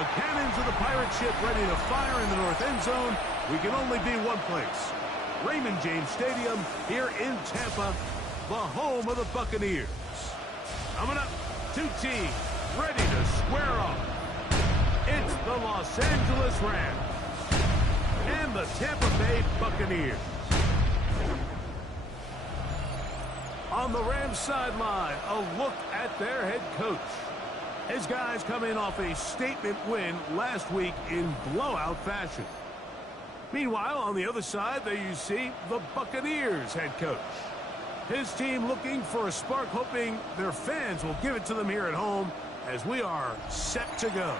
the cannons of the pirate ship ready to fire in the north end zone, we can only be one place. Raymond James Stadium here in Tampa, the home of the Buccaneers. Coming up, two teams ready to square off. It's the Los Angeles Rams and the Tampa Bay Buccaneers. On the Rams sideline, a look at their head coach. His guys come in off a statement win last week in blowout fashion. Meanwhile, on the other side, there you see the Buccaneers head coach. His team looking for a spark, hoping their fans will give it to them here at home as we are set to go.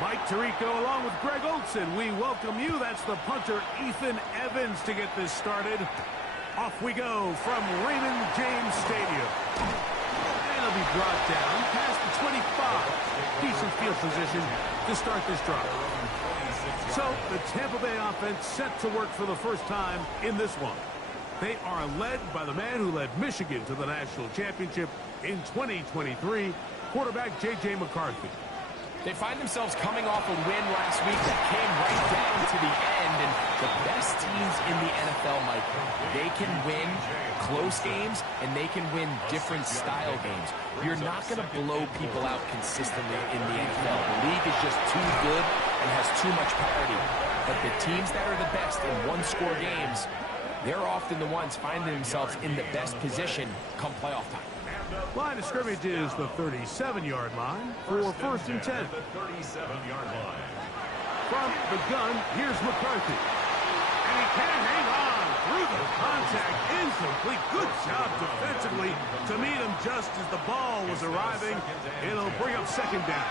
Mike Tirico along with Greg Olson. We welcome you. That's the punter, Ethan Evans, to get this started. Off we go from Raymond James Stadium. And it'll be brought down past the 25. Decent field position to start this drive. So the Tampa Bay offense set to work for the first time in this one. They are led by the man who led Michigan to the national championship in 2023, quarterback J.J. McCarthy. They find themselves coming off a win last week that came right down to the end, and the best teams in the NFL, Mike, they can win close games, and they can win different style games. You're not going to blow people out consistently in the NFL. The league is just too good and has too much parity. But the teams that are the best in one-score games, they're often the ones finding themselves in the best position come playoff time. Line of scrimmage is the 37-yard line for first and 10. From the gun, here's McCarthy. And he can hang on through the contact. Incomplete. Good job defensively to meet him just as the ball was arriving. It'll bring up second down.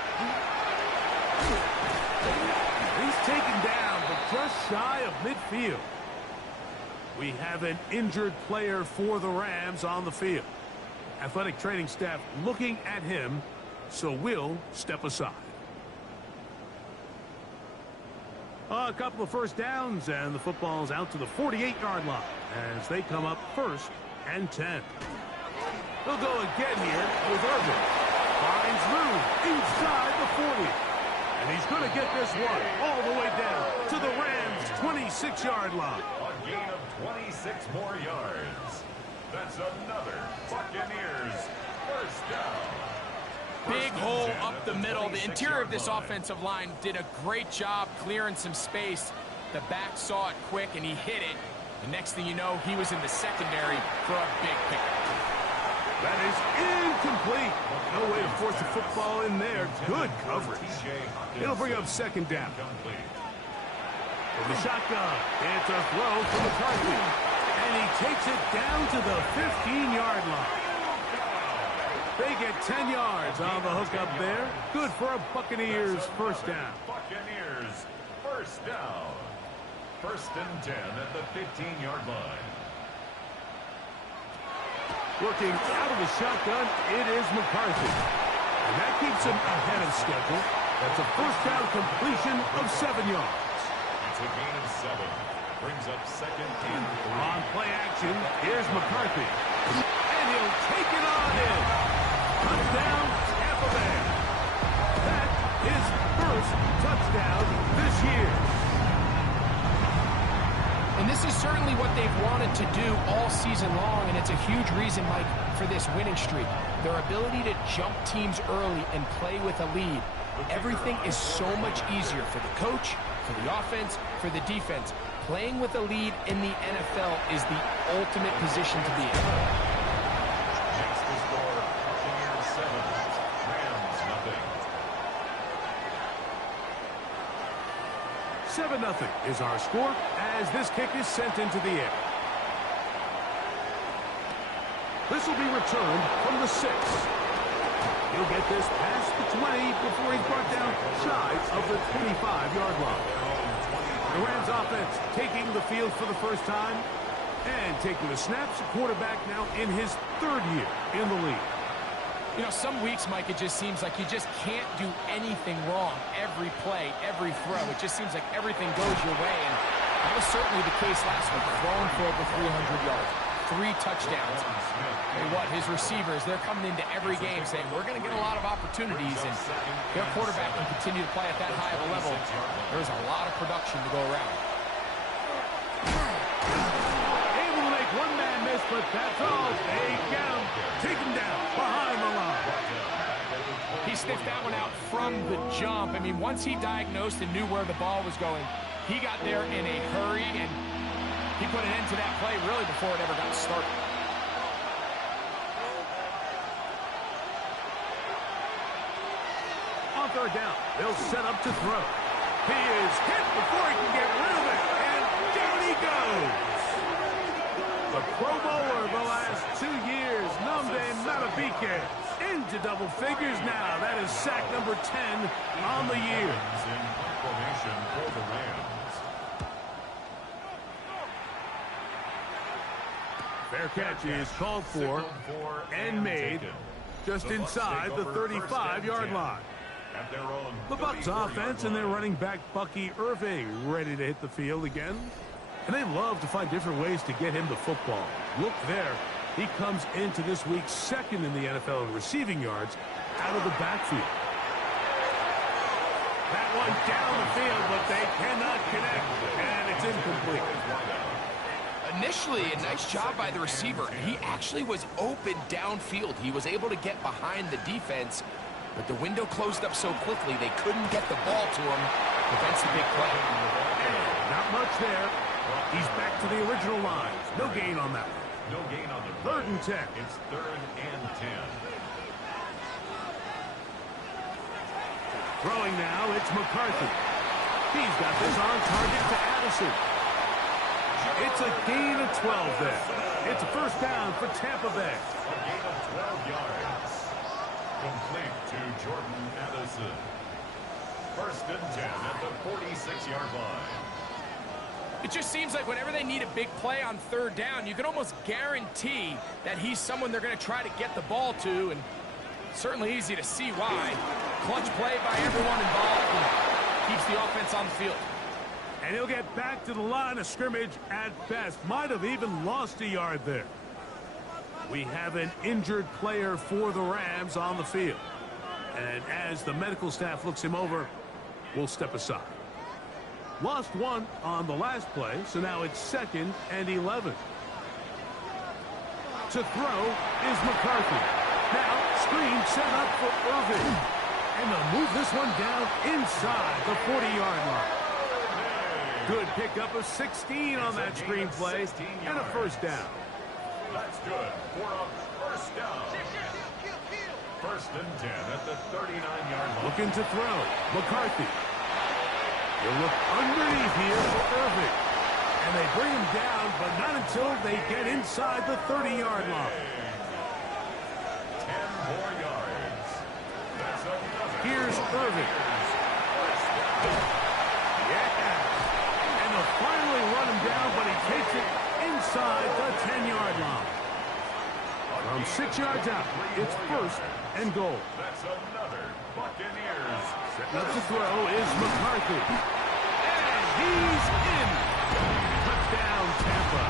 He's taken down, but just shy of midfield. We have an injured player for the Rams on the field. Athletic training staff looking at him, so we'll step aside. A couple of first downs, and the football's out to the 48-yard line as they come up first and 10. They'll go again here with Irvin. Finds room inside the 40. And he's going to get this one all the way down to the Rams' 26-yard line. A gain of 26 more yards. That's another Buccaneers first down. Big hole up the middle. The interior of this offensive line did a great job clearing some space. The back saw it quick, and he hit it. The next thing you know, he was in the secondary for a big pickup. That is incomplete. No way to force the football in there. Good coverage. It'll bring up second down. From the shotgun, it's a throw from McCarthy. And he takes it down to the 15-yard line. They get 10 yards on the hook up there. Good for a Buccaneers first down. Buccaneers first down. First and 10 at the 15-yard line. Working out of the shotgun, it is McCarthy. And that keeps him ahead of schedule. That's a first down completion of 7 yards. It's a gain of 7. Brings up second and 3. On play action, here's McCarthy. And he'll take it on in. Touchdown, Tampa Bay. That is first touchdown this year. And this is certainly what they've wanted to do all season long, and it's a huge reason, Mike, for this winning streak. Their ability to jump teams early and play with a lead. Everything is so much easier for the coach, for the offense, for the defense. Playing with a lead in the NFL is the ultimate position to be in. Next to score, Buccaneers 7, Rams nothing. 7-0 is our score as this kick is sent into the air. This will be returned from the 6. He'll get this past the 20 before he's brought down shy of the 25-yard line. The Rams offense taking the field for the first time and taking the snaps. Quarterback now in his 3rd year in the league. You know, some weeks, Mike, it just seems like you just can't do anything wrong. Every play, every throw, it just seems like everything goes your way. And that was certainly the case last week. Throwing for over 300 yards, 3 touchdowns. Tell you what, his receivers, they're coming into every game saying, we're going to get a lot of opportunities. And their quarterback can continue to play at that high of a level. There's a lot of production to go around. Able to make one man miss, but that's all. They get him. Take him down behind the line. He sniffed that one out from the jump. I mean, once he diagnosed and knew where the ball was going, he got there in a hurry, and he put an end to that play really before it ever got started. On 3rd down, they'll set up to throw. He is hit before he can get rid of it, and down he goes. The Pro Bowler the last 2 years, Nnamdi Madubuike, into double figures now. That is sack number 10 on the year. In formation for the Rams. Fair catch is called for and made just inside the 35-yard line. At their own The Bucs offense and their running back Bucky Irving ready to hit the field again. And they love to find different ways to get him the football. Look there. He comes into this week 2nd in the NFL in receiving yards out of the backfield. That one down the field, but they cannot connect. And it's incomplete. Initially, a nice job by the receiver. He actually was open downfield. He was able to get behind the defense, but the window closed up so quickly they couldn't get the ball to him. Prevents the big play. And not much there. He's back to the original line. No gain on that one. No gain on the 3rd and 10. It's 3rd and 10. Throwing now, it's McCarthy. He's got this on target to Addison. It's a gain of 12 there. It's a first down for Tampa Bay. A gain of 12 yards. Complete to Jordan Addison. 1st and 10 at the 46-yard line. It just seems like whenever they need a big play on 3rd down, you can almost guarantee that he's someone they're going to try to get the ball to, and certainly easy to see why. Clutch play by everyone involved and keeps the offense on the field. And he'll get back to the line of scrimmage at best. Might have even lost a yard there. We have an injured player for the Rams on the field. And as the medical staff looks him over, we'll step aside. Lost one on the last play, so now it's 2nd and 11. To throw is McCarthy. Now, screen set up for Irving. And they'll move this one down inside the 40-yard line. Good pickup of 16 on that screenplay and a first down. That's good for a first down. First and 10 at the 39-yard line. Looking to throw. McCarthy. He'll look underneath here for Irving. And they bring him down, but not until they get inside the 30-yard line. 10 more yards. That's another. Here's Irving. Yeah. And they'll finally run him down, but he takes it inside the 10-yard line. From 6 yards out, it's first and goal. That's another Buccaneers. Setting up to throw is McCarthy. And he's in. Touchdown, Tampa.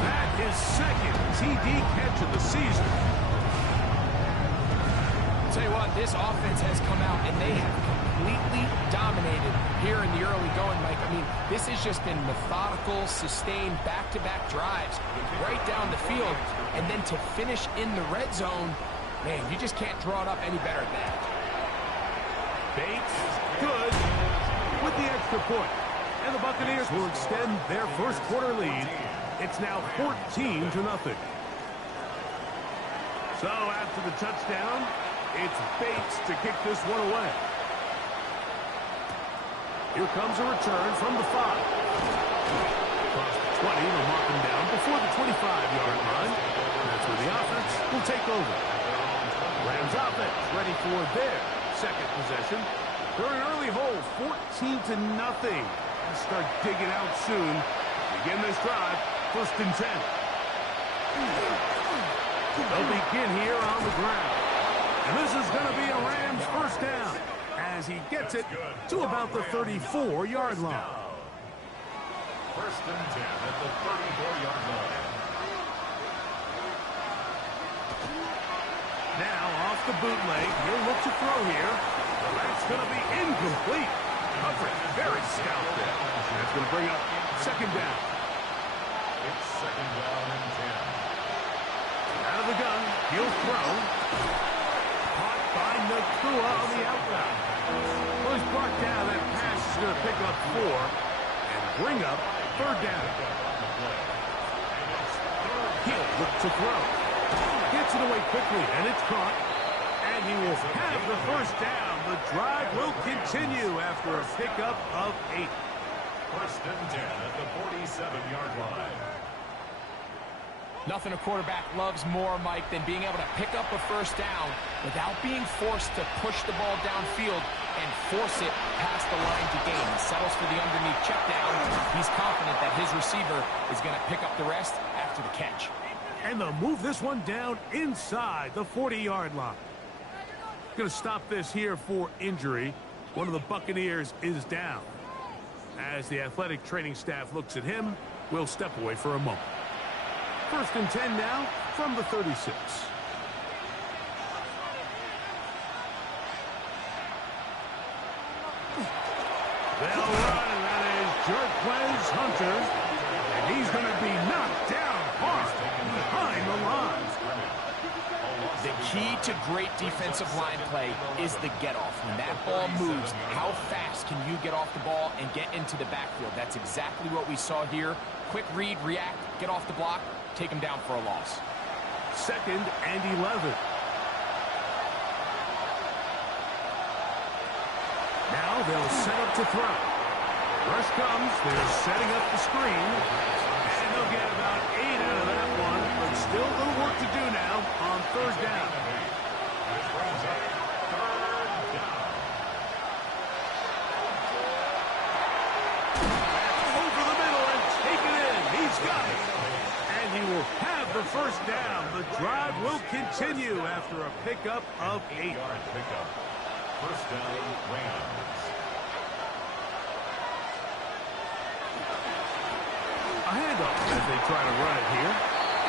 That is second TD catch of the season. I'll tell you what, this offense has come out, and they have completely dominated here in the early going, Mike. I mean, this has just been methodical, sustained, back-to-back drives right down the field. And then to finish in the red zone, man, you just can't draw it up any better than that. Bates, good, with the extra point. And the Buccaneers will extend their first quarter lead. It's now 14-0. So after the touchdown, it's Bates to kick this one away. Here comes a return from the 5. Across the 20, they'll mark him down before the 25-yard line. That's where the offense will take over. Rams offense ready for their second possession. They're an early hole, 14-0. Let's start digging out soon. Begin this drive, first and 10. They'll begin here on the ground. And this is going to be a Rams first down as he gets it to about the 34-yard line. First and 10 at the 34-yard line. Now off the bootleg, he'll look to throw here. That's going to be incomplete. Coverage very stout there. That's going to bring up second down. It's second down and 10. Out of the gun, he'll throw. Caught by Nakua on the outbound. Well, he's brought down. That pass is going to pick up 4 and bring up third down. He'll look to throw. Gets it away quickly, and it's caught. And he will have the first down. The drive will continue after a pickup of 8. First and 10 at the 47-yard line. Nothing a quarterback loves more, Mike, than being able to pick up a first down without being forced to push the ball downfield and force it past the line to gain. He settles for the underneath check down. He's confident that his receiver is going to pick up the rest after the catch. And they'll move this one down inside the 40-yard line. Going to stop this here for injury. One of the Buccaneers is down. As the athletic training staff looks at him, we'll step away for a moment. First and 10 now from the 36. They'll run, and that is Jarquez Hunter. And he's going to be knocked down hard behind the line. The key to great defensive line play is the get-off. When that ball moves, how fast can you get off the ball and get into the backfield? That's exactly what we saw here. Quick read, react, get off the block, take him down for a loss. Second and 11. Now they'll set up to throw. Rush comes. They're setting up the screen. And they'll get about 8 out of that one. But still a little work to do now on third down. This brings up third down. Over the middle and take it in. He's got it. And he will have the first down. The drive will continue after a pickup of 8. 8-yard pickup. First down, Rams. A handoff as they try to run it here.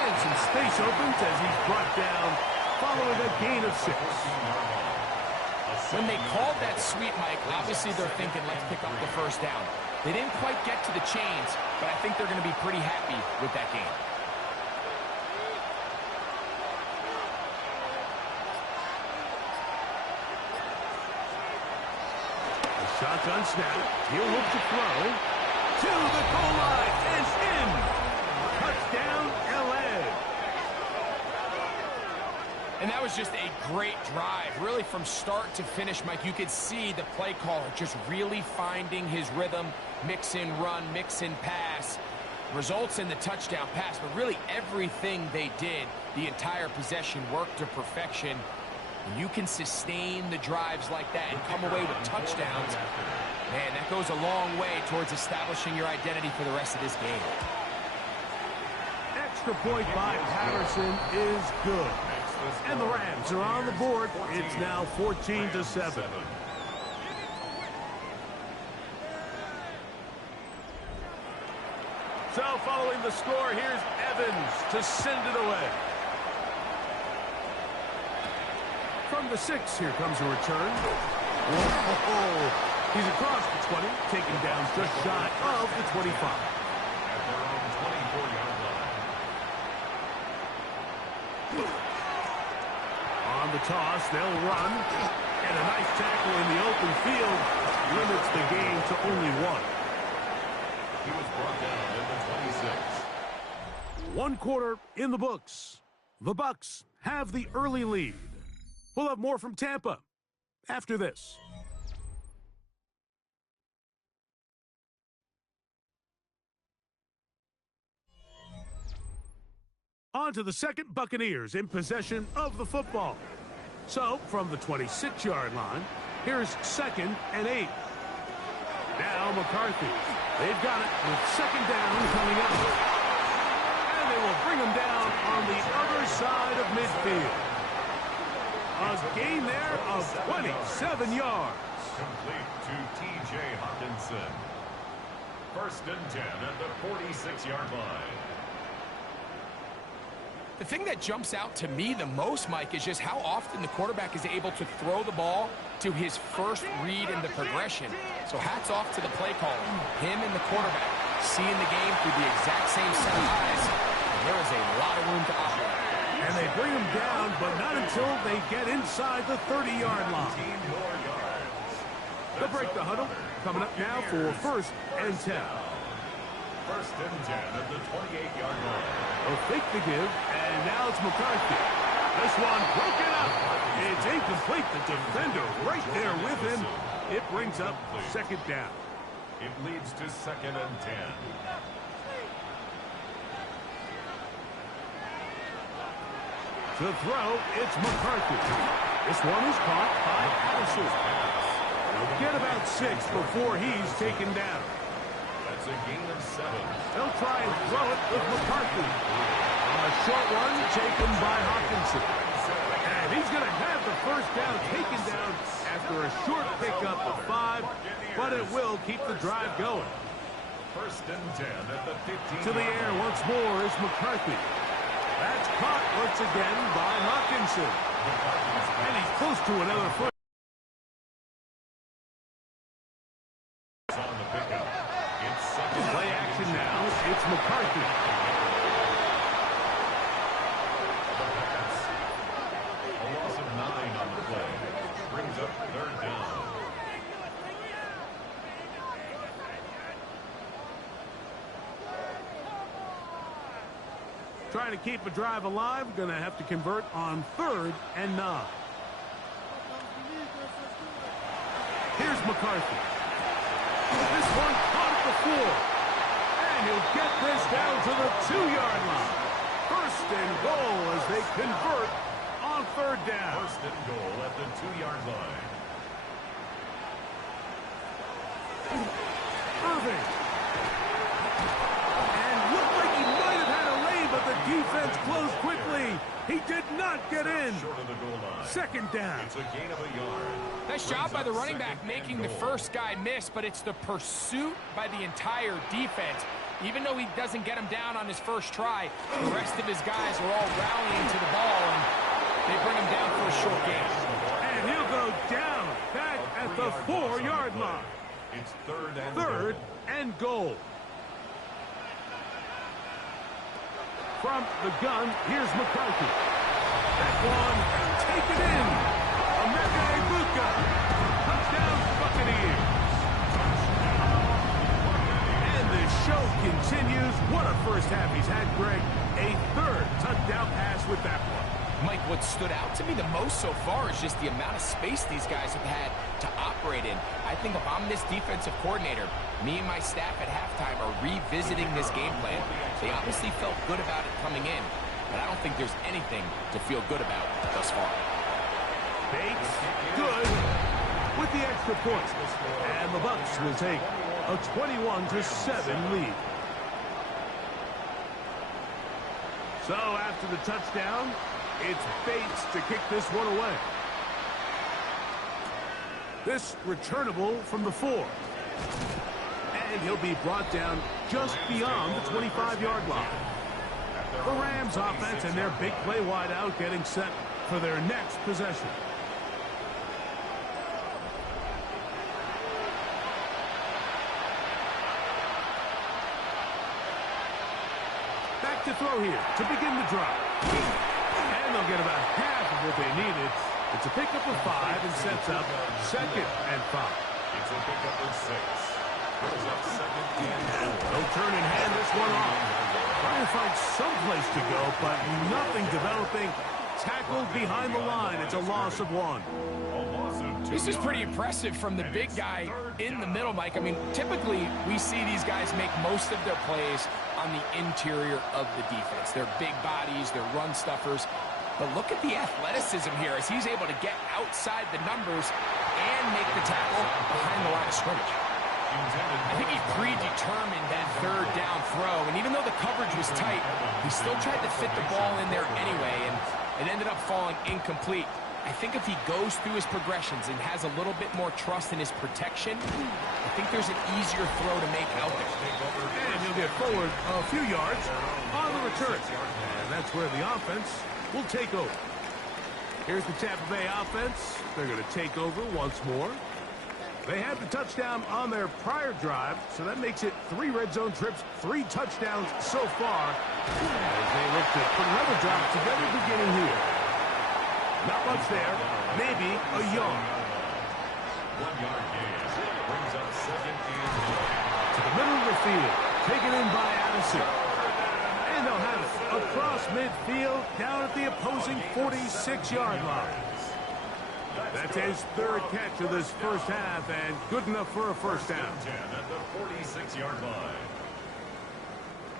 And some space opens as he's brought down following a gain of 6. When they called that sweep, Mike, obviously they're thinking, let's pick up the first down. They didn't quite get to the chains, but I think they're going to be pretty happy with that game. Shotgun snap. He'll look to throw. to the goal line and in. Touchdown, LA. And that was just a great drive. Really, from start to finish, Mike, you could see the play caller just really finding his rhythm, mix in run, mix in pass. Results in the touchdown pass, but really everything they did, the entire possession worked to perfection. When you can sustain the drives like that and come away with touchdowns, man, that goes a long way towards establishing your identity for the rest of this game. Extra point by Patterson is good. And the Rams are on the board. It's now 14-7. So following the score, here's Evans to send it away. From the 6, here comes a return. Whoa. He's across the 20, taken down just shy of the 25. At their own 24-yard line. On the toss, they'll run. And a nice tackle in the open field limits the game to only 1. He was brought down at the 26. 1 quarter in the books. The Bucs have the early lead. We'll have more from Tampa after this. On to the second, Buccaneers in possession of the football. So, from the 26-yard line, here's 2nd and 8. Now McCarthy. They've got it with 2nd down coming up. And they will bring him down on the other side of midfield. A gain there of 27 yards. Complete to T.J. Hawkinson. 1st and 10 at the 46-yard line. The thing that jumps out to me the most, Mike, is just how often the quarterback is able to throw the ball to his first read in the progression. So hats off to the play caller. Him and the quarterback seeing the game through the exact same set of eyes. And there is a lot of room to operate. And they bring him down, but not until they get inside the 30-yard line. They'll break the huddle. Coming up now for 1st and 10. 1st and 10 at the 28-yard line. They'll fake the give, and now it's McCarthy. This one broken up. It's incomplete. The defender right there with him. It brings up 2nd down. It leads to 2nd and 10. To throw, it's McCarthy. This one is caught by Addison. They'll get about 6 before he's taken down. That's a gain of 7. They'll try and throw it with McCarthy. A short one taken by Hawkinson. And he's going to have the 1st down taken down after a short pickup of 5, but it will keep the drive going. 1st and 10 at the 15. To the air once more is McCarthy. That's caught once again by Hawkinson. And he's close to another foot. On the pickup. It's 2nd. Play action now. It's McCarthy. A loss of 9 on the play. Brings up 3rd down. Trying to keep a drive alive. Going to have to convert on 3rd and 9. Here's McCarthy. This one caught at the 4. And he'll get this down to the 2-yard line. 1st and goal as they convert on 3rd down. 1st and goal at the 2-yard line. Irving. And looked like he might have had a lane, but the defense closed quickly. He did not get in. Short of the goal line. 2nd down. It's a gain of a yard. Nice job by the running back making the first guy miss, but it's the pursuit by the entire defense. Even though he doesn't get him down on his first try, the rest of his guys are all rallying to the ball, and they bring him down for a short gain. And he'll go down back at the 4-yard line. It's 3rd and 3rd goal. and goal. From the gun, here's McCarthy. That one taken in. Emeka Egbuka. Touchdown, Buccaneers. And the first half. He's had, Greg, a third touchdown pass with that one. Mike, what stood out to me the most so far is just the amount of space these guys have had to operate in. I think if I'm this defensive coordinator, me and my staff at halftime are revisiting this game plan. They obviously felt good about it coming in, but I don't think there's anything to feel good about thus far. Bates, good, with the extra point. And the Bucs will take a 21-7 lead. So after the touchdown, it's Bates to kick this one away. This returnable from the 4. And he'll be brought down just beyond the 25-yard line. The Rams offense and their big play wideout getting set for their next possession. Back to throw here to begin the drive. And they'll get about half of what they needed. It's a pickup of 5 and sets up 2nd and 5. It's a pickup of 6. Brings up 2nd and 4. They'll turn and hand this one off. Trying to find some place to go, but nothing developing. Tackled behind the line. It's a loss of 1. This is pretty impressive from the big guy in the middle, Mike. I mean, typically we see these guys make most of their plays on the interior of the defense. They're big bodies, they're run stuffers. But look at the athleticism here as he's able to get outside the numbers and make the tackle behind the line of scrimmage. I think he predetermined that third down throw, and even though the coverage was tight, he still tried to fit the ball in there anyway, and it ended up falling incomplete. I think if he goes through his progressions and has a little bit more trust in his protection, I think there's an easier throw to make out there. And he'll get forward a few yards on the return. And that's where the offense will take over. Here's the Tampa Bay offense. They're going to take over once more. They had the touchdown on their prior drive, so that makes it 3 red zone trips, 3 touchdowns so far, as they look to put another drive together beginning here. Not much there, maybe a yard. 1-yard gain. Brings up 2nd and 4. To the middle of the field, taken in by Addison. And they'll have it across midfield, down at the opposing 46-yard line. That's his 3rd catch of this first half, and good enough for a first down. 10 at the 46-yard line.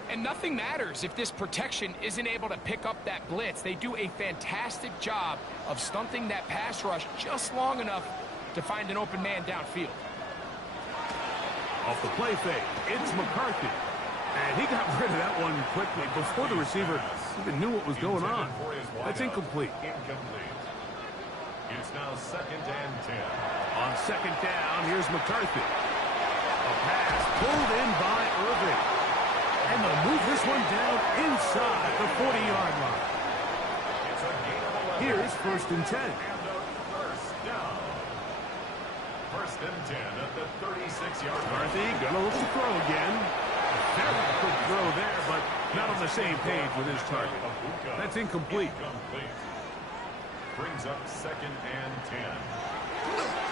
And nothing matters if this protection isn't able to pick up that blitz. They do a fantastic job of stunting that pass rush just long enough to find an open man downfield. Off the play fake, it's McCarthy. And he got rid of that one quickly before the receiver even knew what was going on. That's incomplete. It's now 2nd and 10. On 2nd down, here's McCarthy. A pass pulled in by Irving. And they'll move this one down inside the 40-yard line. Here's 1st and 10. First down. 1st and 10 at the 36-yard line. McCarthy gonna look to throw again. A very good throw there, but not on the same page with his target. That's incomplete. Brings up 2nd and 10.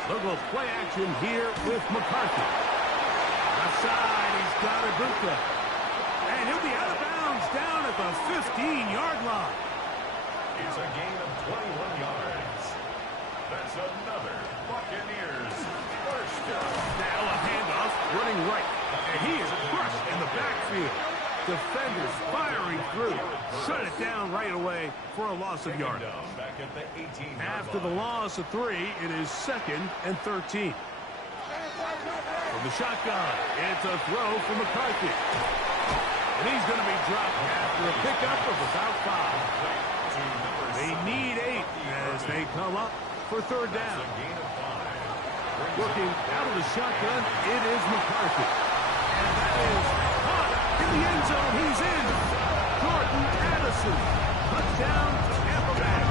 Look at play action here with McCarthy. Outside, he's got Aguka. And he'll be out of bounds down at the 15-yard line. It's a gain of 21 yards. That's another Buccaneers first down. Now a handoff running right. And he is crushed in the backfield. Defenders firing through. Shut it down right away for a loss of yardage. Back at the 18-yard After the loss of 3, it is 2nd and 13. From the shotgun, it's a throw from McCarthy. And he's going to be dropped after a pickup of about 5. They need 8 as they come up for 3rd down. Working out of the shotgun, it is McCarthy. And that is caught in the end zone. He's in. Jordan Addison. Touchdown, Tampa Bay.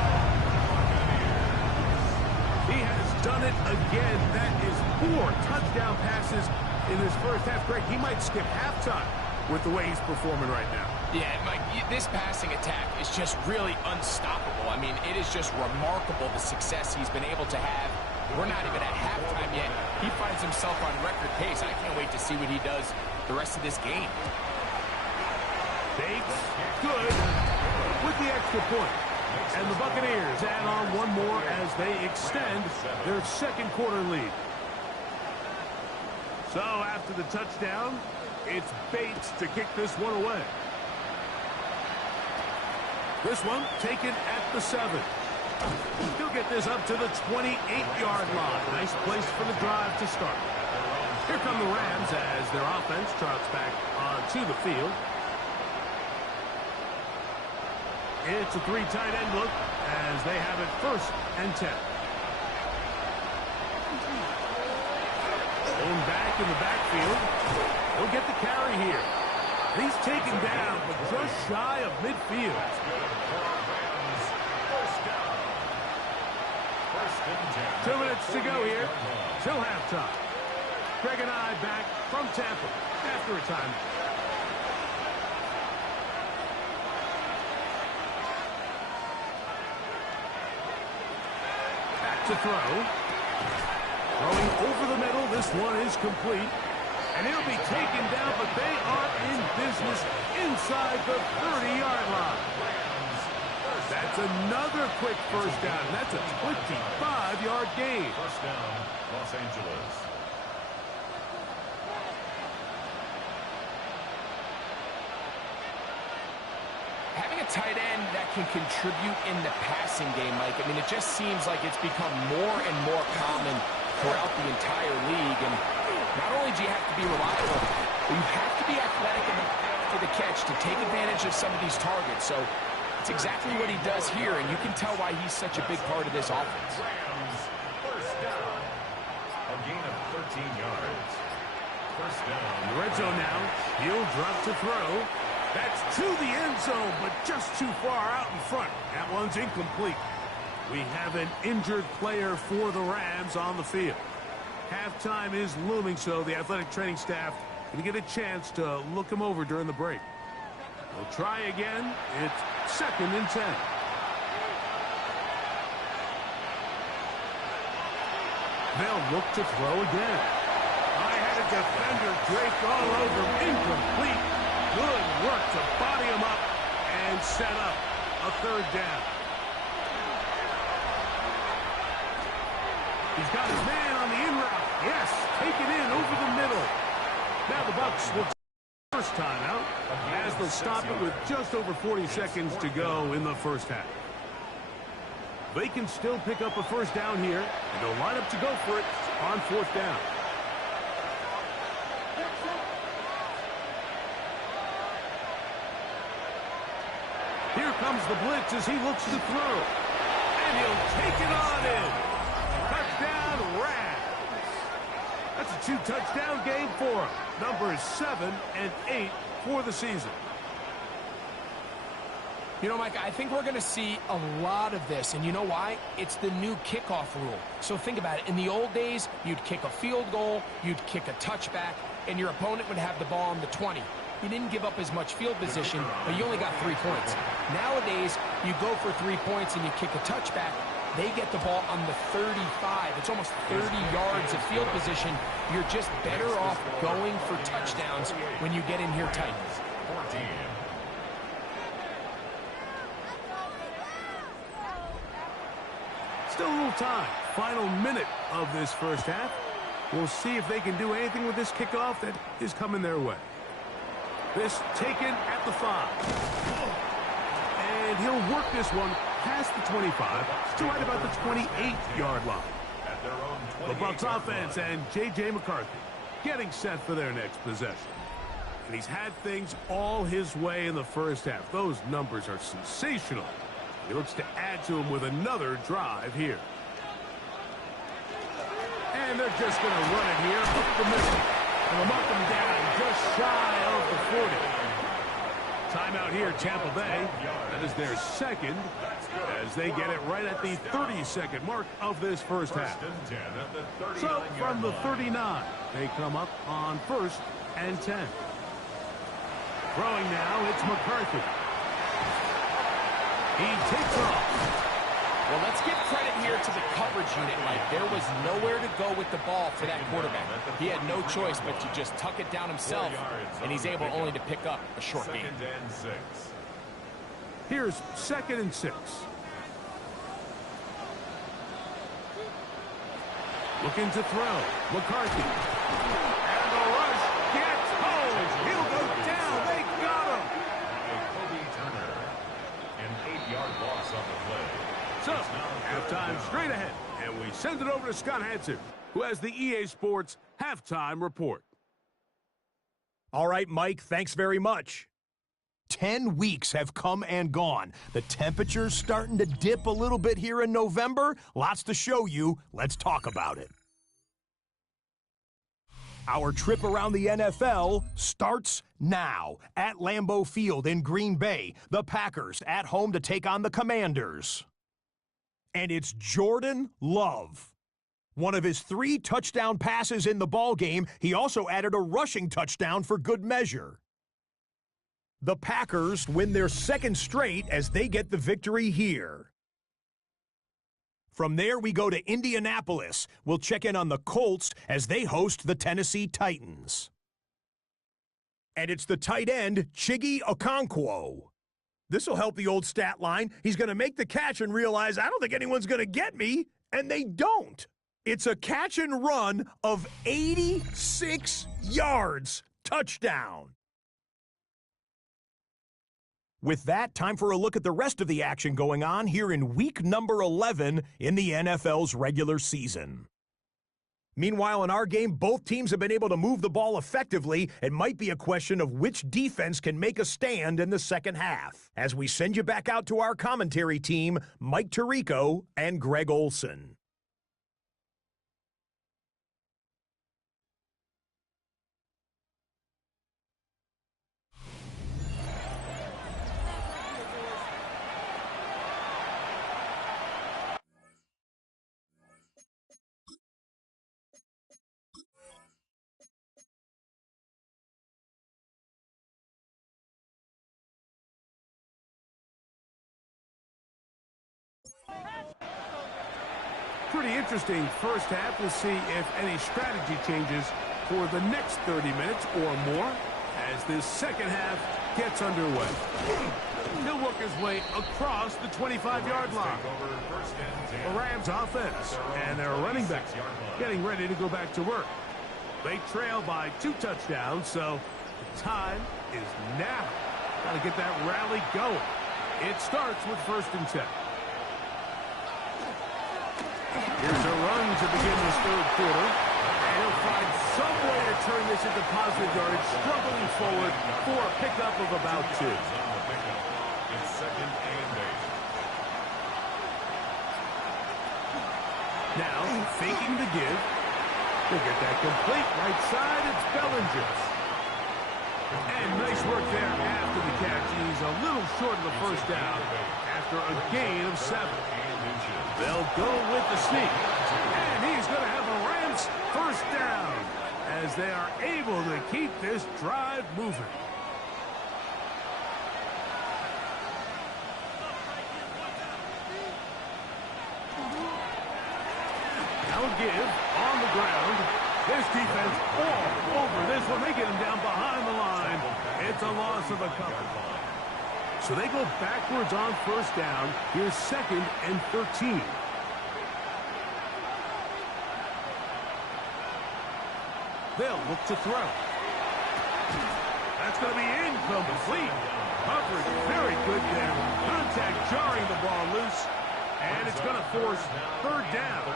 He has done it again. That is 4 touchdown passes in his first half. Greg, he might skip halftime with the way he's performing right now. Yeah, Mike, this passing attack is just really unstoppable. I mean, it is just remarkable the success he's been able to have. We're not even at halftime yet. He finds himself on record pace. I can't wait to see what he does the rest of this game. Bates, good, with the extra point. And the Buccaneers add on one more as they extend their second quarter lead. So after the touchdown, it's Bates to kick this one away. This one taken at the 7. He'll get this up to the 28-yard line. Nice place for the drive to start. Here come the Rams as their offense trots back onto the field. It's a 3 tight end look as they have it 1st and 10. Going back in the backfield. He'll get the carry here. He's taken down, but just shy of midfield. 2 minutes to go here till halftime. Greg and I back from Tampa after a time. Back to throw. Throwing over the middle. This one is complete. And he'll be taken down, but they are in business inside the 30-yard line. That's another quick first down. That's a 25-yard gain. First down, Los Angeles. Having a tight end that can contribute in the passing game, Mike, I mean, it just seems like it's become more and more common throughout the entire league. And not only do you have to be reliable, but you have to be athletic after the catch to take advantage of some of these targets. So it's exactly what he does here, and you can tell why he's such a big part of this offense. Rams, first down. A gain of 13 yards. First down. In the red zone now. He'll drop to throw. That's to the end zone, but just too far out in front. That one's incomplete. We have an injured player for the Rams on the field. Halftime is looming, so the athletic training staff going to get a chance to look him over during the break. We'll try again. It's 2nd and 10. They'll look to throw again. I had a defender draped all over him. Incomplete. Good work to body him up and set up a 3rd down. He's got his man on the in route. Yes, take it in over the middle. Now the Bucs will take the first time out as they'll stop it with just over 40 seconds to go in the first half. They can still pick up a first down here, and they'll line up to go for it on 4th down. Here comes the blitz as he looks to throw. And he'll take it on in. Touchdown, Rams. That's a 2-touchdown game for him. Numbers 7 and 8 for the season. You know, Mike, I think we're going to see a lot of this, and you know why? It's the new kickoff rule. So think about it. In the old days, you'd kick a field goal, you'd kick a touchback, and your opponent would have the ball on the 20. You didn't give up as much field position, but you only got 3 points. Nowadays, you go for 3 points and you kick a touchback. They get the ball on the 35. It's almost 30 yards of field position. You're just better off going for touchdowns when you get in here tight. 14. Still a little time. Final minute of this first half. We'll see if they can do anything with this kickoff that is coming their way. This taken at the 5. And he'll work this one past the 25 to right about the 28-yard line. At their own The Bucs offense and J.J. McCarthy getting set for their next possession. And he's had things all his way in the first half. Those numbers are sensational. He looks to add to them with another drive here. And they're just going to run it here up the middle. And they'll mark them down just shy of the 40. Timeout here, Tampa Bay. That is their second as they get it right at the 30-second mark of this first half. So from the 39, they come up on 1st and 10. Throwing now, it's McCarthy. He takes off. Well, let's give credit here to the coverage unit, Mike. There was nowhere to go with the ball for that quarterback. He had no choice but to just tuck it down himself, and he's able only to pick up a short gain. Second and 6. Here's 2nd and 6. Looking to throw. McCarthy. And the rush gets home. He'll go down. They got him. Kobe Turner. An 8-yard loss on the play. So, halftime straight ahead. And we send it over to Scott Hansen, who has the EA Sports halftime report. All right, Mike, thanks very much. 10 weeks have come and gone. The temperature's starting to dip a little bit here in November. Lots to show you. Let's talk about it. Our trip around the NFL starts now at Lambeau Field in Green Bay. The Packers at home to take on the Commanders. And it's Jordan Love. One of his 3 touchdown passes in the ballgame, he also added a rushing touchdown for good measure. The Packers win their 2nd straight as they get the victory here. From there, we go to Indianapolis. We'll check in on the Colts as they host the Tennessee Titans. And it's the tight end, Chiggy Okonkwo. This will help the old stat line. He's going to make the catch and realize, I don't think anyone's going to get me, and they don't. It's a catch and run of 86 yards. Touchdown. With that, time for a look at the rest of the action going on here in week number 11 in the NFL's regular season. Meanwhile, in our game, both teams have been able to move the ball effectively. It might be a question of which defense can make a stand in the second half. As we send you back out to our commentary team, Mike Tirico and Greg Olson. Pretty interesting first half. We'll see if any strategy changes for the next 30 minutes or more as this second half gets underway. He'll work his way across the 25-yard line. The Rams offense and their running back getting ready to go back to work. They trail by 2 touchdowns, so the time is now. Got to get that rally going. It starts with 1st and 10. Here's a run to begin this 3rd quarter. And he'll find some way to turn this into positive yardage, struggling forward for a pickup of about 2. It's 2nd and 8. Now, faking the give. They'll get that complete. Right side, it's Bellinger. And nice work there after the catch. He's a little short of the first down after a gain of 7. They'll go with the sneak. And he's going to have the Rams first down as they are able to keep this drive moving. Now a give on the ground. This defense all over this one. They get him down behind the line. It's a loss of a couple. So they go backwards on first down. Here's 2nd and 13. They'll look to throw. That's going to be incomplete. Coverage very good there. Contact jarring the ball loose. And it's going to force 3rd down.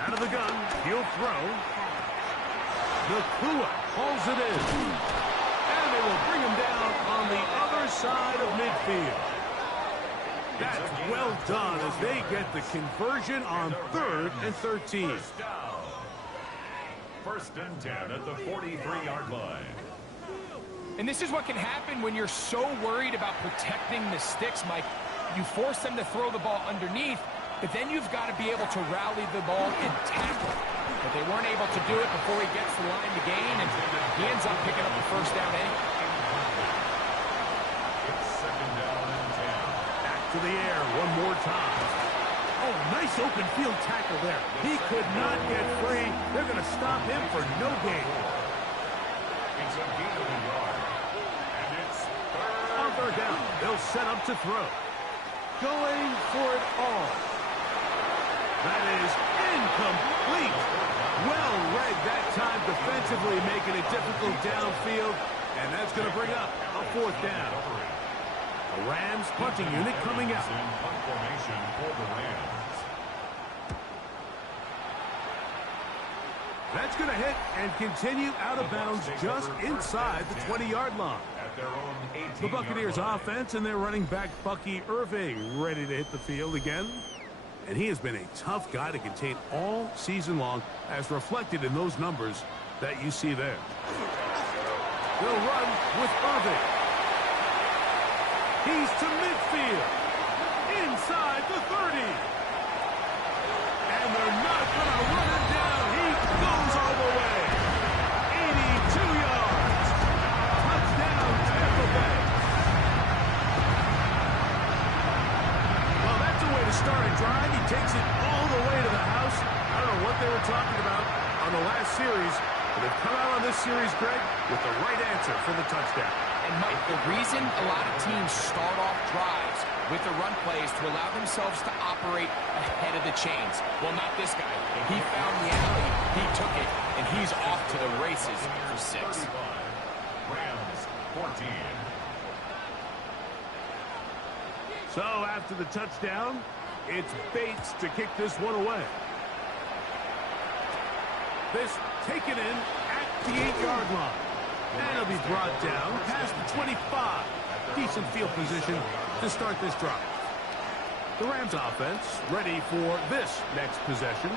Out of the gun. He'll throw. Nakua hauls it in. And they will bring him down on the other side of midfield. That's well done as they get the conversion on 3rd and 13. 1st and 10 at the 43-yard line. And this is what can happen when you're so worried about protecting the sticks, Mike. You force them to throw the ball underneath, but then you've got to be able to rally the ball and tackle. But they weren't able to do it before he gets the line to gain, and he ends up picking up the first down anyway. It's 2nd down and the air one more time. Oh, nice open field tackle there. He could not get free. They're going to stop him for no gain. It's a gain of a yard. And it's On third down, they'll set up to throw. Going for it all. That is incomplete. Well read that time defensively, making it difficult downfield. And that's going to bring up a fourth down. The Rams punting unit coming out. in punt formation for the Rams. That's going to hit and continue out of bounds just inside the 20-yard line. At their own 18-yard The Buccaneers line. offense and their running back Bucky Irving ready to hit the field again. And he has been a tough guy to contain all season long, as reflected in those numbers that you see there. They'll run with Irving. He's to midfield. Inside the 30. And they're not going to run him down. He goes all the way. 82 yards. Touchdown, Tampa Bay. Well, that's a way to start a drive. He takes it all the way to the house. I don't know what they were talking about on the last series, but they've come out on this series, Greg, with the right answer for the touchdown. And Mike, the reason a lot of teams start off drives with the run plays to allow themselves to operate ahead of the chains. Well, not this guy. He found the alley, he took it, and he's off to the races for 6. Rams 14. So after the touchdown, it's Bates to kick this one away. This taken in at the 8-yard line. And it'll be brought down past the 25. Decent field position to start this drive. The Rams offense ready for this next possession.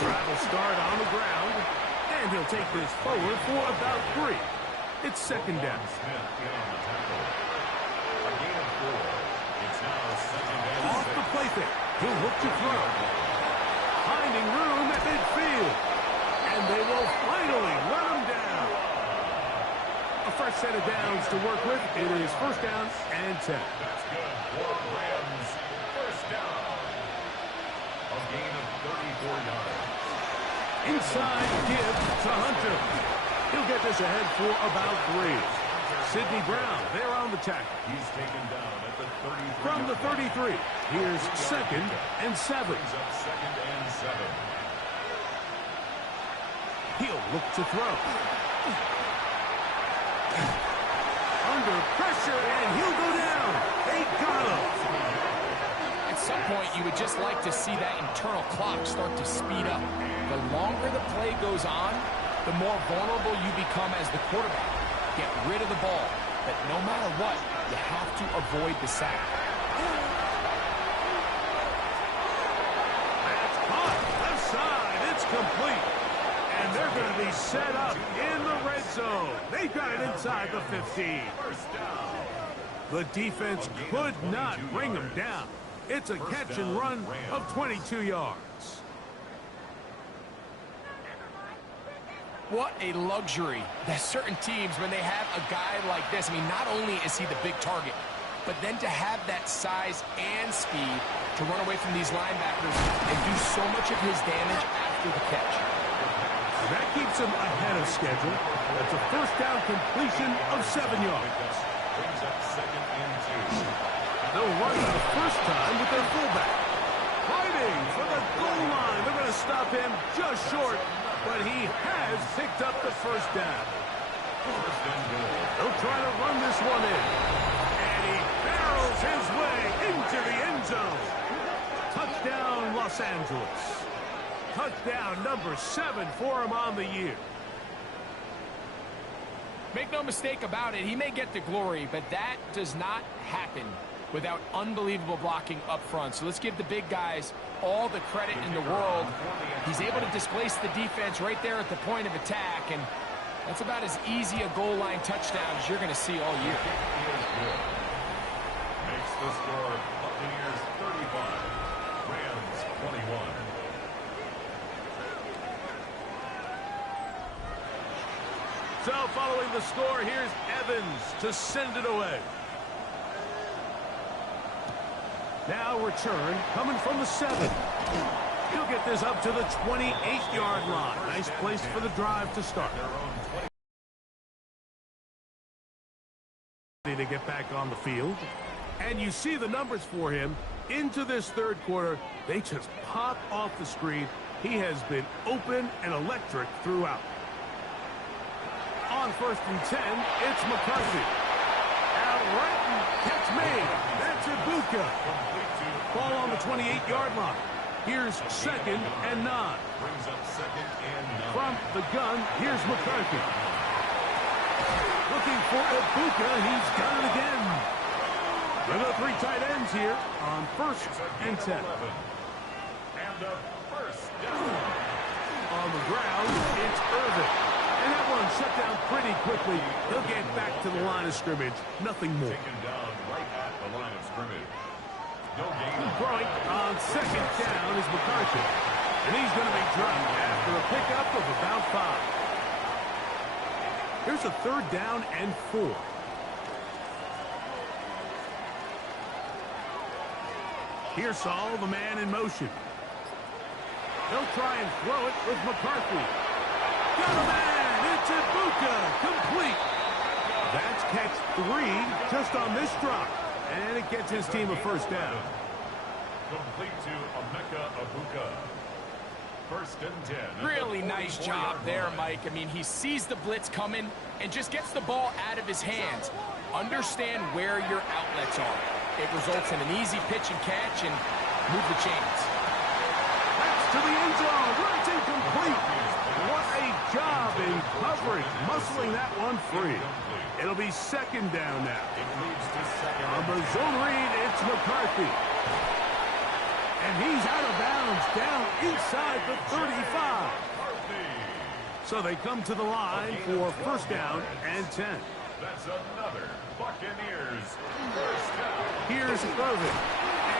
Travel start on the ground. And he'll take this forward for about 3. It's second down. Smith in on the tackle. A gain of 4. It's now second and Off 6. the play fake. He'll look to throw. Finding room at midfield. And they will finally run him down. A fresh set of downs to work with. It is first down and 10. That's good for Rams. First down. A gain of 34 yards. Inside give to Hunter. He'll get this ahead for about 3. Sidney Brown, they're on the tackle. He's taken down at the 33. From the 33, here's second and 7. Brings up second and 7. He'll look to throw. Under pressure, and he'll go down. They got him. At some point, you would just like to see that internal clock start to speed up. The longer the play goes on, the more vulnerable you become as the quarterback. Get rid of the ball, but no matter what, you have to avoid the sack. That's caught. Left side. It's complete. And they're going to be set up in the red zone. They've got it inside the 15. First down. The defense could not bring them down. It's a catch and run of 22 yards. What a luxury that certain teams, when they have a guy like this, I mean, not only is he the big target, but then to have that size and speed to run away from these linebackers and do so much of his damage after the catch. That keeps him ahead of schedule. That's a first down completion of 7 yards. Brings up second and 2. They'll run for the first time with their fullback. Fighting for the goal line. They're going to stop him just short, but he has picked up the first down. First and goal. They'll try to run this one in. And he barrels his way into the end zone. Touchdown, Los Angeles. Touchdown number 7 for him on the year. Make no mistake about it, he may get the glory, but that does not happen without unbelievable blocking up front. So let's give the big guys all the credit in the world. He's able to displace the defense right there at the point of attack, and that's about as easy a goal line touchdown as you're going to see all year. Makes the score Buccaneers 35, Rams 21. So following the score, here's Evans to send it away. Now return coming from the 7. He'll get this up to the 28-yard line. Nice place for the drive to start. To get back on the field. And you see the numbers for him into this third quarter. They just pop off the screen. He has been open and electric throughout. On 1st and 10, it's McCarthy. Out right and catch made. That's Ibuka. Ball on the 28-yard line. Here's 2nd and 9. Brings up 2nd and 9. From the gun, here's McCarthy. Looking for Ibuka. He's got it again. There are 3 tight ends here on 1st and 10. And a first down. On the ground, it's Irvin. And that one shut down pretty quickly. He'll get back to the line of scrimmage. Nothing more. Taken down right at the line of scrimmage. No gain. Throwing on 2nd down is McCarthy. And he's going to be dropped after a pickup of about 5. Here's a 3rd down and 4. Here's Saul, the man in motion. He'll try and throw it with McCarthy. Got a man! It's Ibuka! Complete! That's catch 3 just on this drop. And it gets his team a first down. Complete to Emeka Ibuka. 1st and 10. Really nice job there, Mike. I mean, he sees the blitz coming and just gets the ball out of his hands. Understand where your outlets are. It results in an easy pitch and catch and move the chains. That's to the end zone. Right, incomplete. What a job in coverage, muscling that one free. It'll be 2nd down now. It leads to 2nd. On the zone read, it's McCarthy. And he's out of bounds, down inside the 35. So they come to the line for 1st down and 10. That's another Buccaneers first down. Here's Irvin.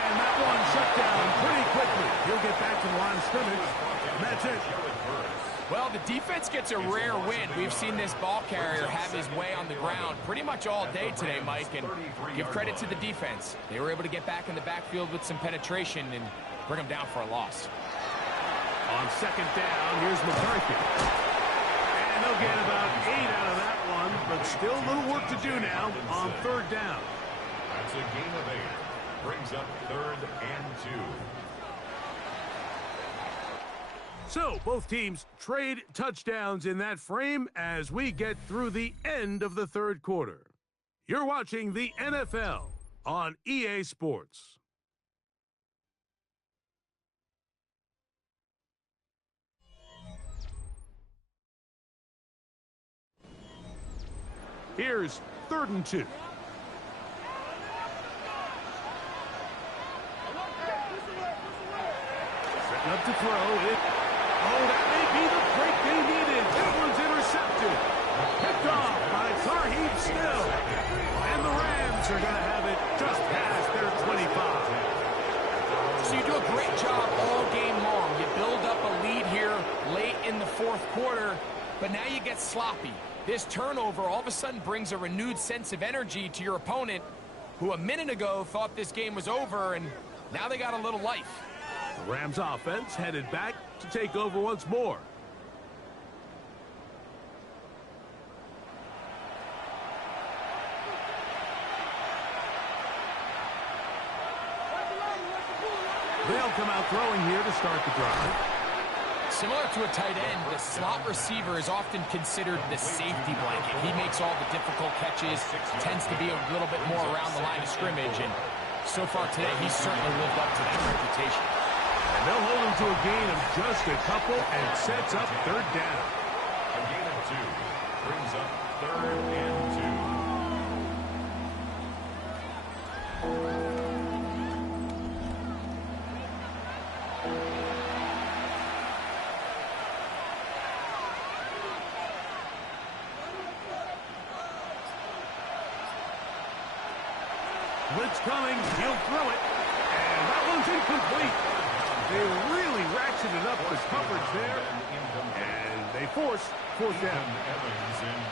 And that one shut down pretty quickly. He'll get back to the line of scrimmage. And that's it. Well, the defense gets a rare win. We've seen this ball carrier have his way on the ground pretty much all day today, Mike, and give credit to the defense. They were able to get back in the backfield with some penetration and bring them down for a loss. On 2nd down, here's McCarthy. And they'll get about 8 out of that one, but still a little work to do now on 3rd down. That's a gain of 8. Brings up 3rd and 2. So both teams trade touchdowns in that frame as we get through the end of the 3rd quarter. You're watching the NFL on EA Sports. Here's 3rd and 2. Setting up to throw. Oh, that may be the break they needed. That one's intercepted. Picked off by Tarheeb Still. And the Rams are going to have it just past their 25. So you do a great job all game long. You build up a lead here late in the 4th quarter, but now you get sloppy. This turnover all of a sudden brings a renewed sense of energy to your opponent, who a minute ago thought this game was over, and now they got a little life. The Rams offense headed back to take over once more. They'll come out throwing here to start the drive. Similar to a tight end, the slot receiver is often considered the safety blanket. He makes all the difficult catches, tends to be a little bit more around the line of scrimmage, and so far today, he's certainly lived up to that reputation. And they'll hold him to a gain of just a couple and sets up 3rd down. A gain of 2 brings up 3rd and 2. Blitz coming. He'll throw it. is incomplete. They really ratcheted up the coverage there, and they force fourth down.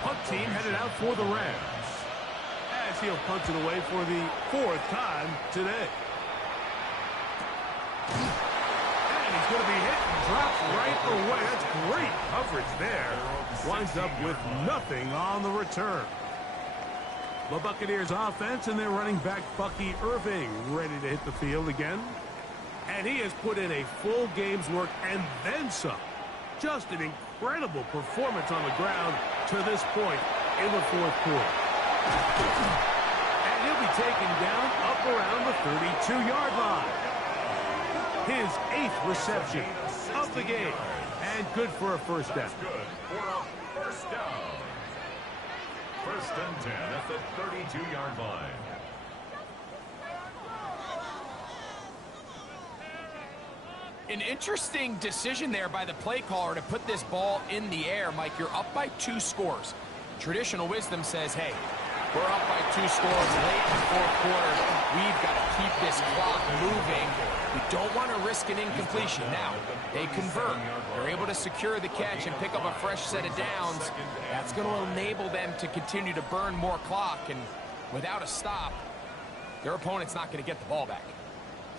Punt team headed out for the Rams, as he'll punt it away for the fourth time today. And he's going to be hit and dropped right away. That's great coverage there. Winds up with nothing on the return. The Buccaneers offense and their running back Bucky Irving ready to hit the field again. And he has put in a full game's work and then some. Just an incredible performance on the ground to this point in the fourth quarter. And he'll be taken down up around the 32-yard line. His 8th reception of the game. And good for a first down. First down. First and 10 at the 32-yard line. An interesting decision there by the play caller to put this ball in the air. Mike, you're up by 2 scores. Traditional wisdom says, hey, we're up by 2 scores late in the fourth quarter. We've got to keep this clock moving. We don't want to risk an incompletion. Now, they convert. They're able to secure the catch and pick up a fresh set of downs. That's going to enable them to continue to burn more clock. And without a stop, their opponent's not going to get the ball back.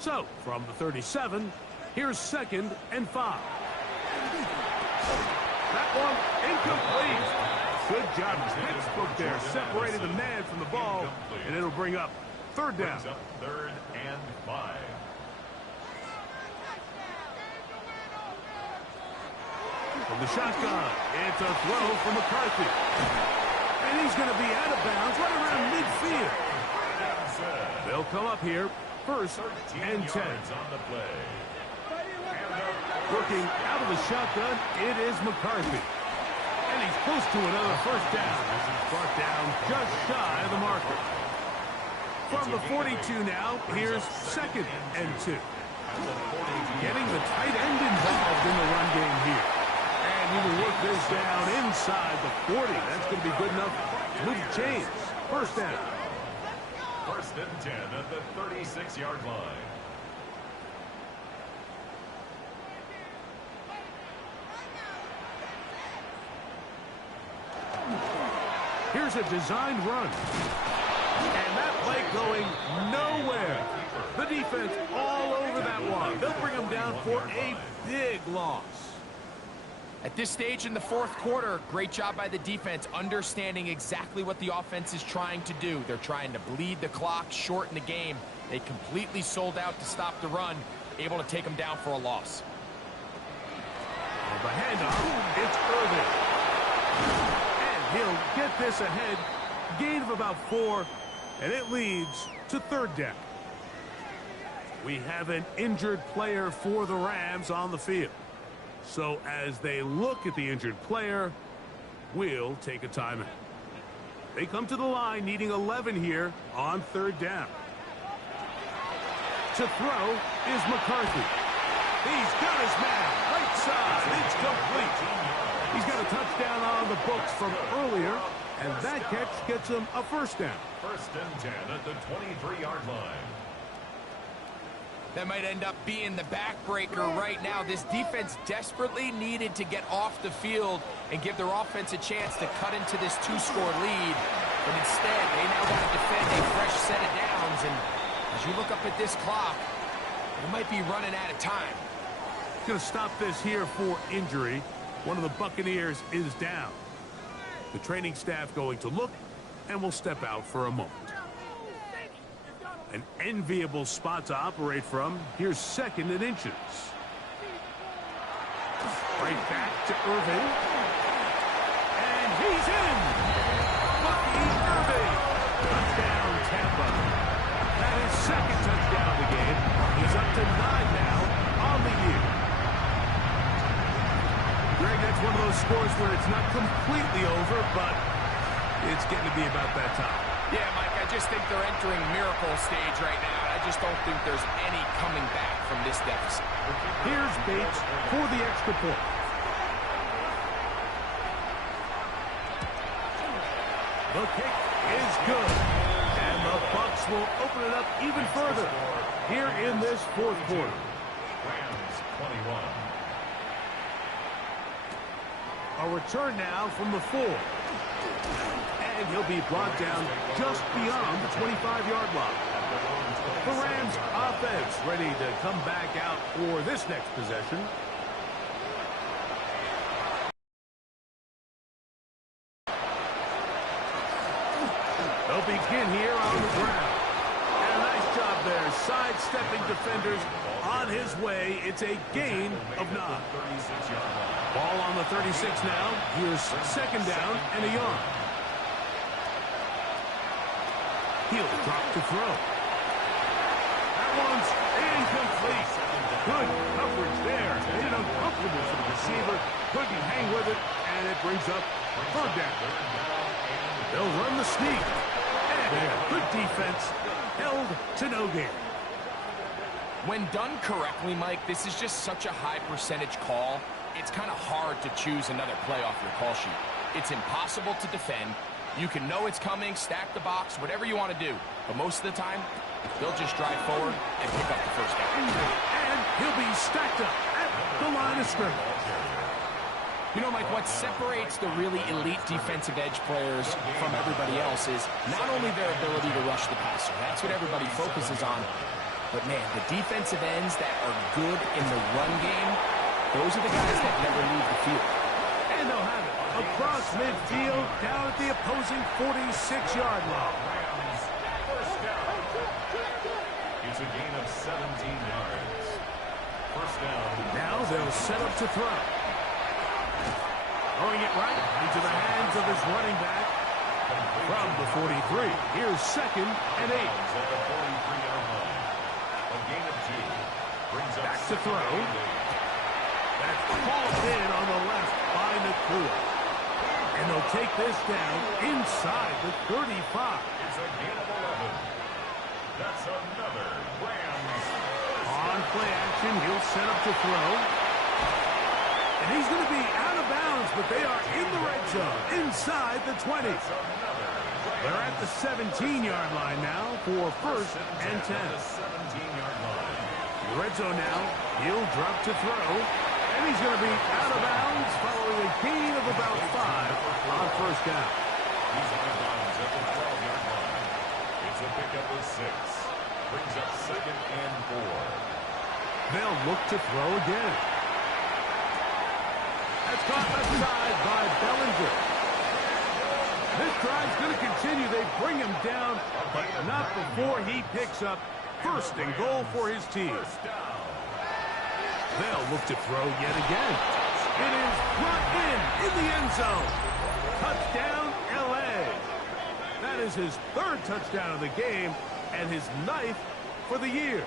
So, from the 37, here's 2nd and 5. That one incomplete. Good job, textbook there. Separated the man from the ball, and it'll bring up 3rd down. Third and 5. From the shotgun, it's a throw from McCarthy. And he's going to be out of bounds right around midfield. They'll come up here, 1st and 10. On the play. Working out of the shotgun, it is McCarthy. And he's close to another first down as he's brought down just shy of the marker. From the 42 now, here's 2nd and 2. Getting the tight end involved in the run game here. And he will work this down inside the 40. That's going to be good enough to move the chains. First down. First and 10 at the 36-yard line. Here's a designed run. And that play going nowhere. The defense all over that one. They'll bring them down for a big loss. At this stage in the fourth quarter, great job by the defense understanding exactly what the offense is trying to do. They're trying to bleed the clock, shorten the game. They completely sold out to stop the run, able to take them down for a loss. The handoff, it's Irving. And he'll get this ahead, gain of about 4, and it leads to 3rd down. We have an injured player for the Rams on the field. So as they look at the injured player, we'll take a timeout. They come to the line needing 11 here on 3rd down. To throw is McCarthy. He's got his man right side. It's complete. He's got a touchdown on the books from earlier, and that catch gets him a first down. First and 10 at the 23-yard line. That might end up being the backbreaker right now. This defense desperately needed to get off the field and give their offense a chance to cut into this 2-score lead. But instead, they now got to defend a fresh set of downs. And as you look up at this clock, they might be running out of time. Going to stop this here for injury. One of the Buccaneers is down. The training staff going to look and will step out for a moment. An enviable spot to operate from. Here's 2nd and inches. Right back to Irving. And he's in! Bucky Irving! Touchdown, Tampa. That is 2nd touchdown of the game. He's up to 9 now on the year. Greg, that's one of those scores where it's not completely over, but it's getting to be about that time. Yeah, Mike, I just think they're entering miracle stage right now. I just don't think there's any coming back from this deficit. Here's Bates for the extra point. The kick is good. And the Bucs will open it up even further here in this fourth quarter. Rams 21. A return now from the 4. And he'll be brought down just beyond the 25-yard line. The Rams offense ready to come back out for this next possession. They'll begin here on the ground. And a nice job there, sidestepping defenders on his way. It's a gain of 9. Ball on the 36 now. Here's second down and a yard. He'll drop to throw. That one's incomplete. Good coverage there. Made it uncomfortable for the receiver. Couldn't hang with it, and it brings up third down. They'll run the sneak. And there, good defense. Held to no gain. When done correctly, Mike, this is just such a high percentage call. It's kind of hard to choose another play off your call sheet. It's impossible to defend. You can know it's coming, stack the box, whatever you want to do. But most of the time, they'll just drive forward and pick up the first down. And he'll be stacked up at the line of scrimmage. You know, Mike, what separates the really elite defensive edge players from everybody else is not only their ability to rush the passer. That's what everybody focuses on. But, man, the defensive ends that are good in the run game, those are the guys that never leave the field. And they'll have it across midfield down at the opposing 46-yard line. First down. It's a gain of 17 yards. First down. Now they'll set up to throw. Throwing it right into the hands of his running back from the 43. Here's second and 8. At the 43-yard line. A gain of 2. Brings up Back to throw. That's called in on the left by Nakua. And they'll take this down inside the 35. It's a gain of 11. That's another Rams. On play action, he'll set up to throw. And he's going to be out of bounds, but they are in the red zone, inside the 20. They're at the 17-yard line now for first and 10. The 17-yard line. The red zone now, he'll drop to throw. And he's going to be out of bounds following a gain of about 5 on first down. He's out of bounds at the 12-yard line. It's a pickup of 6. Brings up second and 4. They'll look to throw again. That's caught aside by Bellinger. This drive's going to continue. They bring him down, but not before he picks up first and goal for his team. They'll look to throw yet again. It is brought in the end zone. Touchdown, L.A. That is his third touchdown of the game and his 9th for the year.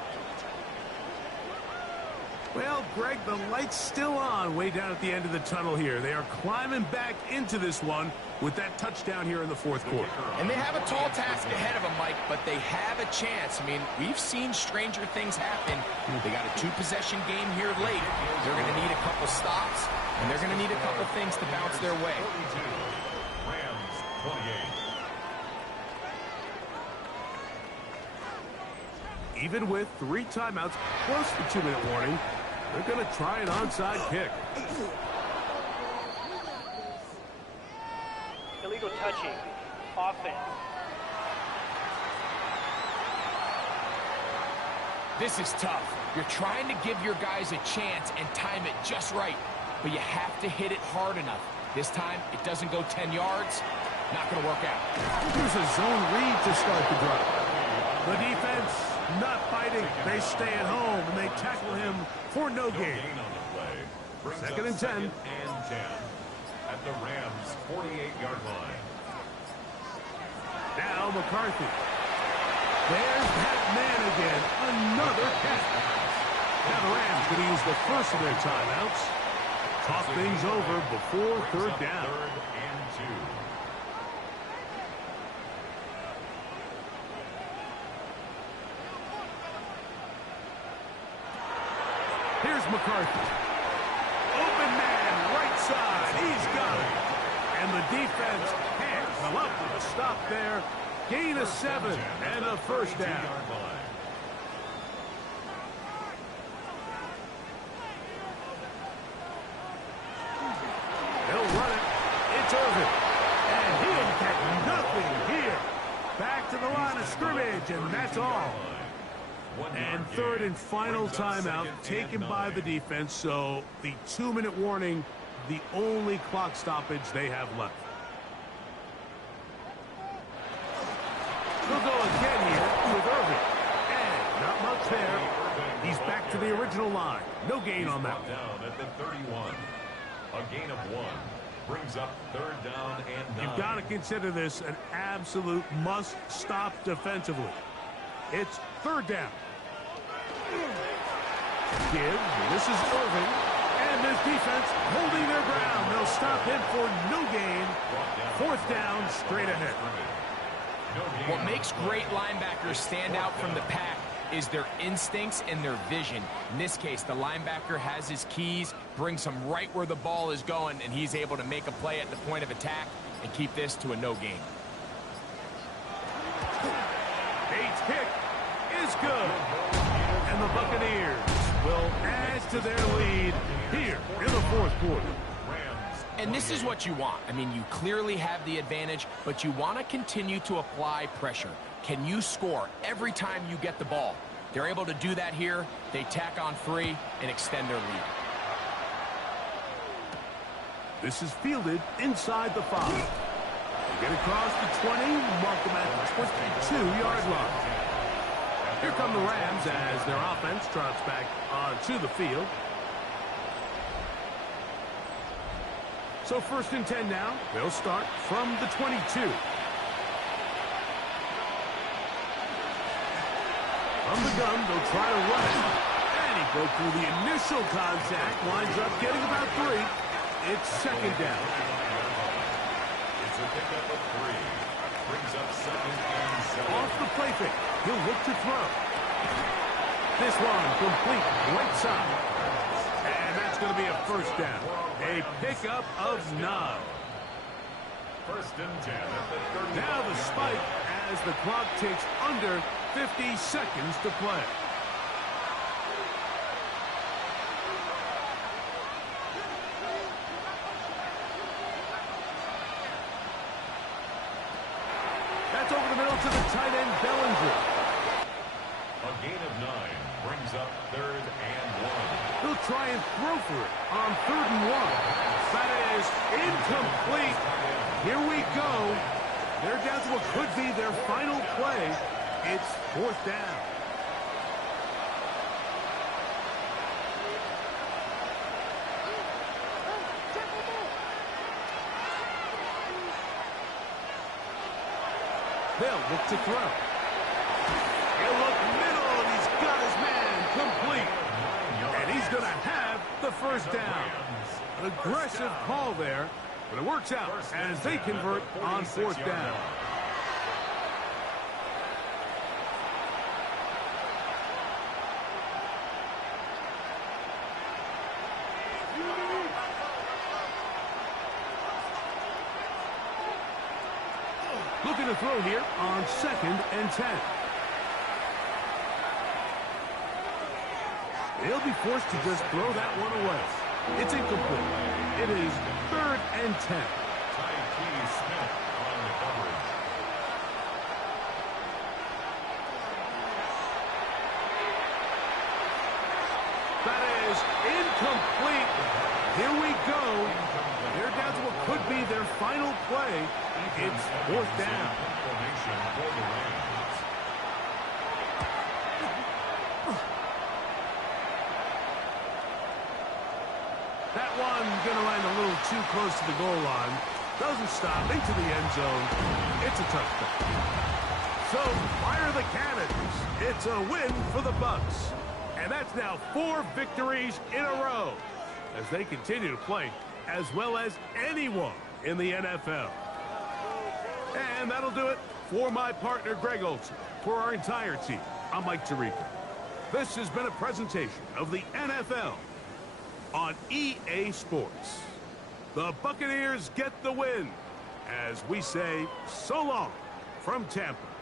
Well, Greg, the light's still on way down at the end of the tunnel here. They are climbing back into this one with that touchdown here in the fourth quarter. And they have a tall task ahead of them, Mike, but they have a chance. I mean, we've seen stranger things happen. They got a 2-possession game here late. They're going to need a couple stops, and they're going to need a couple things to bounce their way. Rams 28. Even with 3 timeouts plus the 2-minute warning, they're going to try an onside kick. Illegal touching. Offense. This is tough. You're trying to give your guys a chance and time it just right, but you have to hit it hard enough. This time, it doesn't go 10 yards. Not going to work out. Here's a zone read to start the drive. The defense not fighting. They stay at home, and they tackle him for no gain. On the play. Brings Second up and 10. second and 10 at the Rams 48-yard line. Now McCarthy. There's that man again. Another catch. Now the Rams going to use the first of their timeouts. Talk things over before third down. Third and 2. Here's McCarthy. Open man, right side. He's got it. And the defense can't come up with a stop there. Gain of 7 and a first down. He'll run it. It's Irvin. And he'll get nothing here. Back to the line of scrimmage, and that's all. And third and final timeout taken by the defense, so the 2-minute warning, the only clock stoppage they have left. He'll go again here with Irvin. And not much there. He's back to the original line. No gain on that. Down at the 31. A gain of 1 brings up third down and 9. You've got to consider this an absolute must-stop defensively. It's third down. Give. This is Irving. And this defense holding their ground. They'll stop him for no gain. Fourth down, straight ahead. What makes great linebackers stand out from the pack is their instincts and their vision. In this case, the linebacker has his keys, brings him right where the ball is going, and he's able to make a play at the point of attack and keep this to a no gain. Bates' kick is good. And the Buccaneers will add to their lead here in the fourth quarter. And this is what you want. I mean, you clearly have the advantage, but you want to continue to apply pressure. Can you score every time you get the ball? They're able to do that here. They tack on 3 and extend their lead. This is fielded inside the 5. They get across the 20, mark them at the 22-yard line. Here come the Rams as their offense trots back onto the field. So first and 10 now. They'll start from the 22. From the gun, they'll try to run it. And he broke through the initial contact. Winds up getting about 3. It's second down. It's a pickup of 3. Brings up second and 7. Off the play fake. He'll look to throw. This one complete right side. And that's going to be a first down. A pickup of 9. First and 10 at the 30. Now the spike as the clock takes under 50 seconds to play. That's over the middle to the tight end, Bellinger. A gain of 9 brings up third and 1. He'll try and throw for it on third and 1. That is incomplete. Here we go. They're down to what could be their final play. It's fourth down. They'll look to throw. He'll look middle, and he's got his man complete. And he's going to have the first down. An aggressive call there, but it works out as they convert on fourth down. Looking to throw here on second and 10. He'll be forced to just throw that one away. It's incomplete. It is third and 10. Smith on the coverage. That is incomplete. Here we go. They're down to what could be their final play. It's fourth down. Formation for the Rams. That one going to land a little too close to the goal line. Doesn't stop into the end zone. It's a touchdown. So fire the cannons. It's a win for the Bucs. And that's now 4 victories in a row as they continue to play as well as anyone in the NFL. And that'll do it for my partner, Greg Olson. For our entire team, I'm Mike Tirico. This has been a presentation of the NFL on EA Sports. The Buccaneers get the win as we say so long from Tampa.